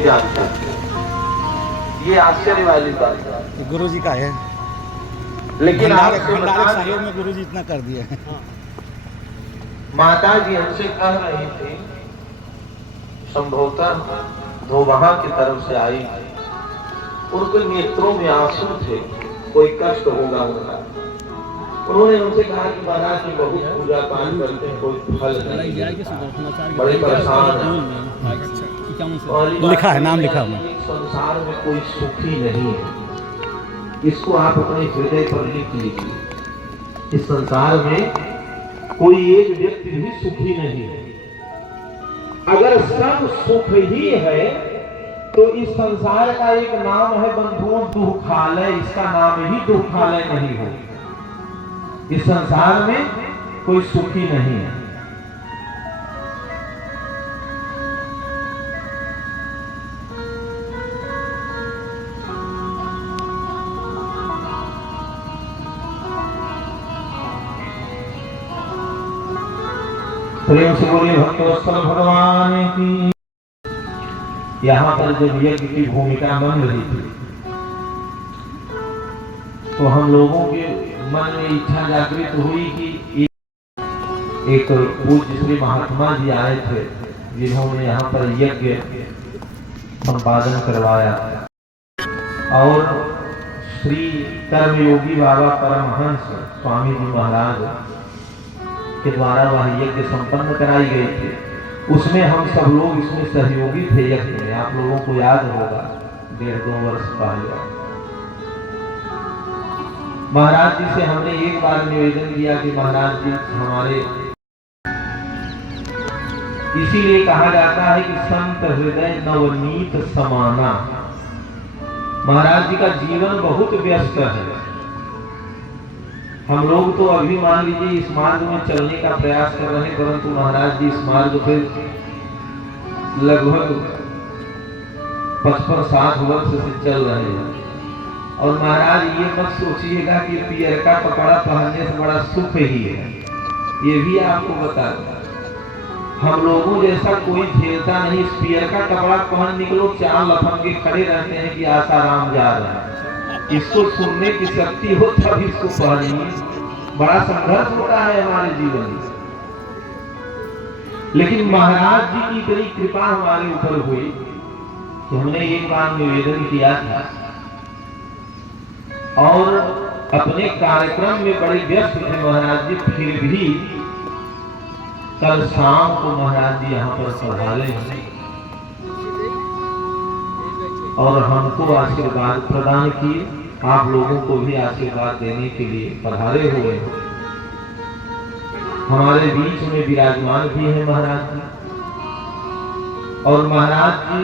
नहीं जानते। ये आश्चर्य वाली बात है। गुरु जी का है, लेकिन आपसे भंडारे सहयोग में गुरु जी इतना कर दिए हैं। माता जी हमसे कह रही थी, संभवतः धोबहा की तरफ से आई, उनके नेत्रों में आंसू थे, कोई कष्ट होगा उनका। उन्होंने हमसे कहा कि महाराज जी बहुत पूजा पाठ करते हैं, कोई फल नहीं, बड़े परेशान हैं। लिखा है, नाम लिखा हुआ। संसार में कोई सुखी नहीं है, इसको आप अपने हृदय पर लिख लीजिए। इस संसार में कोई एक व्यक्ति भी सुखी नहीं है। अगर सब सुख ही है तो इस संसार का एक नाम है बंधुओं दुखालय, इसका नाम ही दुखालय नहीं है। इस संसार में कोई सुखी नहीं है। प्रेम से बोलिए भक्तवत्सल भगवान की। यहाँ पर जब यज्ञ की भूमिका बन रही थी तो हम लोगों के मन में इच्छा जागृत हुई कि एक पूज्य श्री महात्मा जी आए थे, जिन्होंने यहाँ पर यज्ञ संपादन करवाया और श्री कर्मयोगी बाबा परमहंस स्वामी जी महाराज के द्वारा वह यज्ञ संपन्न कराई गई थी। उसमें हम सब लोग इसमें सहयोगी थे यज्ञ में। आप लोगों को याद होगा 1.5-2 वर्ष पहले महाराज जी से हमने एक बार निवेदन किया कि महाराज जी हमारे, इसीलिए कहा जाता है कि संत हृदय नवनीत समाना। महाराज जी का जीवन बहुत व्यस्त है। हम लोग तो अभी मान लीजिए इस मार्ग में चलने का प्रयास कर रहे हैं, परंतु महाराज जी इस मार्ग पे लगभग 55-60 वर्ष से चल रहे हैं। और महाराज ये मत सोचिएगा कि पियर का कपड़ा पहनने से बड़ा सुख ही है, ये भी आपको बता दूं। हम लोगों जैसा कोई झेलता नहीं। इस पियर का कपड़ा पहन निकलो, 4 लफन के खड़े रहते हैं कि आसाराम जा रहे हैं। इसको सुनने की शक्ति हो तब इसको पढ़िए। बड़ा संघर्ष होता है हमारे जीवन में, लेकिन महाराज जी की इतनी कृपा हमारे ऊपर हुई तो हमने एक बार निवेदन किया था और अपने कार्यक्रम में बड़े व्यस्त थे महाराज जी, फिर भी कल शाम को महाराज जी यहाँ पर पधारे हैं और हमको आशीर्वाद प्रदान किए। आप लोगों को भी आशीर्वाद देने के लिए पधारे हुए हैं। हमारे बीच में विराजमान भी है महाराज जी, और महाराज जी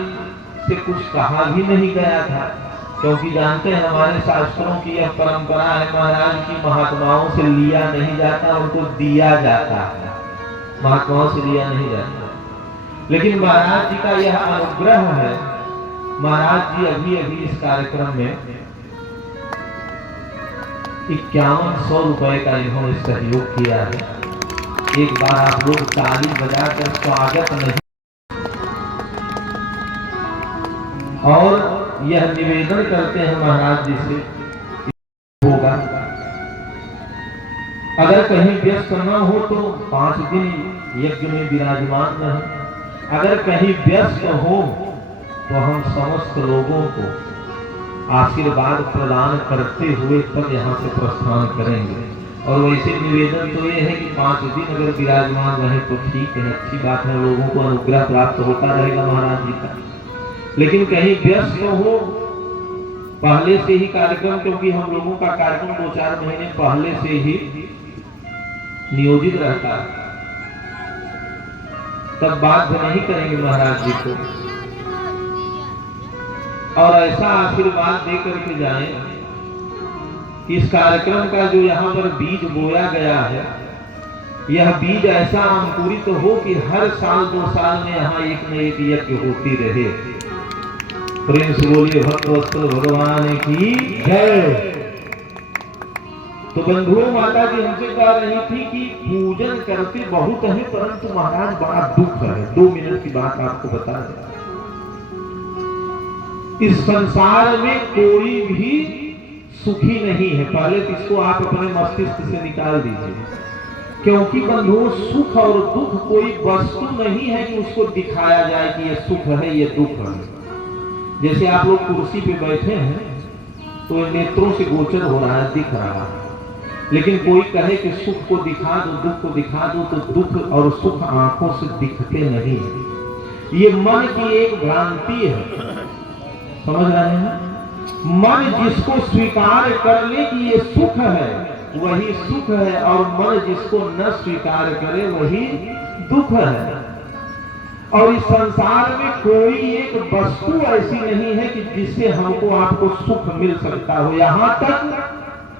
से कुछ कहा भी नहीं गया था, क्योंकि जानते हैं हमारे शास्त्रों की यह परंपरा है, महाराज की महात्माओं से लिया नहीं जाता, उनको दिया जाता है। महात्माओं से लिया नहीं जाता। लेकिन महाराज जी का यह अनुग्रह है। महाराज जी अभी अभी इस कार्यक्रम में 5100 रुपए का इन्होंने सहयोग किया है। एक बार आप लोग ताली बजाकर स्वागत नहीं, और यह निवेदन करते हैं महाराज जी से होगा, अगर कहीं व्यस्त न हो तो 5 दिन यज्ञ में विराजमान रहे। अगर कहीं व्यस्त हो तो हम समस्त लोगों को आशीर्वाद प्रदान करते हुए तब यहाँ से प्रस्थान करेंगे। और वैसे निवेदन तो ये है कि 5 दिन अगर विराजमान रहे तो ठीक है, अच्छी बात है, लोगों को अनुग्रह प्राप्त होता रहेगा महाराज जी का। लेकिन कहीं व्यस्त हो पहले से ही कार्यक्रम, क्योंकि हम लोगों का कार्यक्रम 2-4 महीने पहले से ही नियोजित रहता है, तब बात नहीं करेंगे महाराज जी को। और ऐसा आशीर्वाद दे करके जाएं कि इस कार्यक्रम का जो यहाँ पर बीज बोया गया है, यह बीज ऐसा अंकुरित तो हो कि हर साल 2 साल में यहाँ एक न एक यज्ञ होती रहे। प्रेम से बोलिए भक्तवत्सल भगवान की जय। तो बंधुओं, माता जी हमसे कह रही थी कि पूजन करते बहुत है, परंतु महाराज बड़ा दुख है। 2 मिनट की बात आपको बता दें। इस संसार में कोई भी सुखी नहीं है। पहले तो इसको आप अपने मस्तिष्क से निकाल दीजिए, क्योंकि बंधुओं सुख और दुख कोई वस्तु नहीं है कि उसको दिखाया जाए कि ये सुख है ये दुख है। जैसे आप लोग कुर्सी पे बैठे हैं तो नेत्रों से गोचर हो रहा है, दिख रहा है, लेकिन कोई कहे कि सुख को दिखा दो दुख को दिखा दो, तो दुख और सुख आंखों से दिखते नहीं है। ये मन की एक भ्रांति है, समझ रहे हैं? मन जिसको स्वीकार कर ले कि ये सुख है वही सुख है, और मन जिसको न स्वीकार करे वही दुख है। और इस संसार में कोई एक वस्तु ऐसी नहीं है कि जिससे हमको आपको सुख मिल सकता हो। यहाँ तक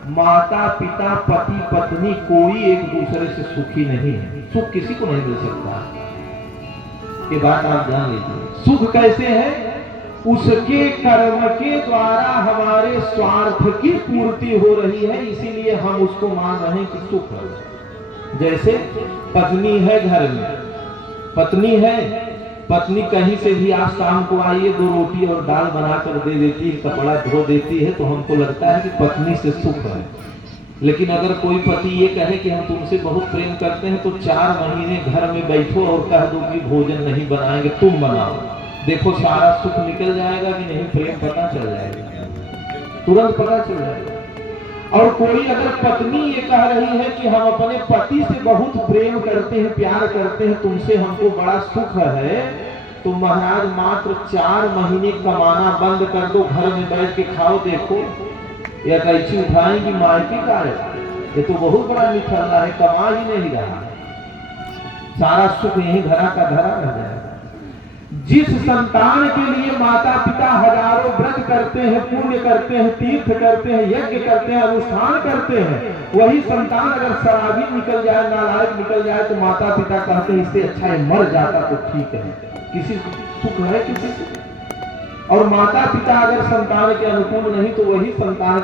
माता पिता पति पत्नी कोई एक दूसरे से सुखी नहीं है, सुख किसी को नहीं मिल सकता। ये बात आप जान लीजिए। सुख कैसे है? उसके कर्म के द्वारा हमारे स्वार्थ की पूर्ति हो रही है, इसीलिए हम उसको मान रहे हैं कि सुख है। जैसे पत्नी है, घर में पत्नी है, पत्नी कहीं से भी आज शाम को आइए 2 रोटी और दाल बनाकर दे देती है, कपड़ा धो देती है, तो हमको लगता है कि पत्नी से सुख है। लेकिन अगर कोई पति ये कहे कि हम तुमसे बहुत प्रेम करते हैं, तो 4 महीने घर में बैठो और कह दो कि भोजन नहीं बनाएंगे, तुम बनाओ, देखो सारा सुख निकल जाएगा कि नहीं, प्रेम पता चल जाएगा, तुरंत पता चल जाएगा। और कोई अगर पत्नी ये कह रही है कि हम अपने पति से बहुत प्रेम करते हैं, प्यार करते हैं, तुमसे हमको बड़ा सुख है, तो महाराज मात्र 4 महीने कमाना बंद कर दो, घर में बैठ के खाओ, देखो या कैसी उठाएंगी मायके का है, ये तो बहुत बड़ा निठल्ला है, कमा ही नहीं रहा, सारा सुख यही धरा का धरा रह जाएगा। जिस संतान के लिए माता पिता हजारों व्रत करते हैं, पुण्य करते हैं, तीर्थ करते हैं, यज्ञ करते हैं, अनुष्ठान करते हैं, वही संतान अगर शराबी निकल जाए, नालायक निकल जाए, तो माता पिता कहते हैं इससे अच्छा है मर जाता तो ठीक है। किसी सुख है किसी से? और माता पिता अगर संतान के अनुकूल नहीं, तो वही संतान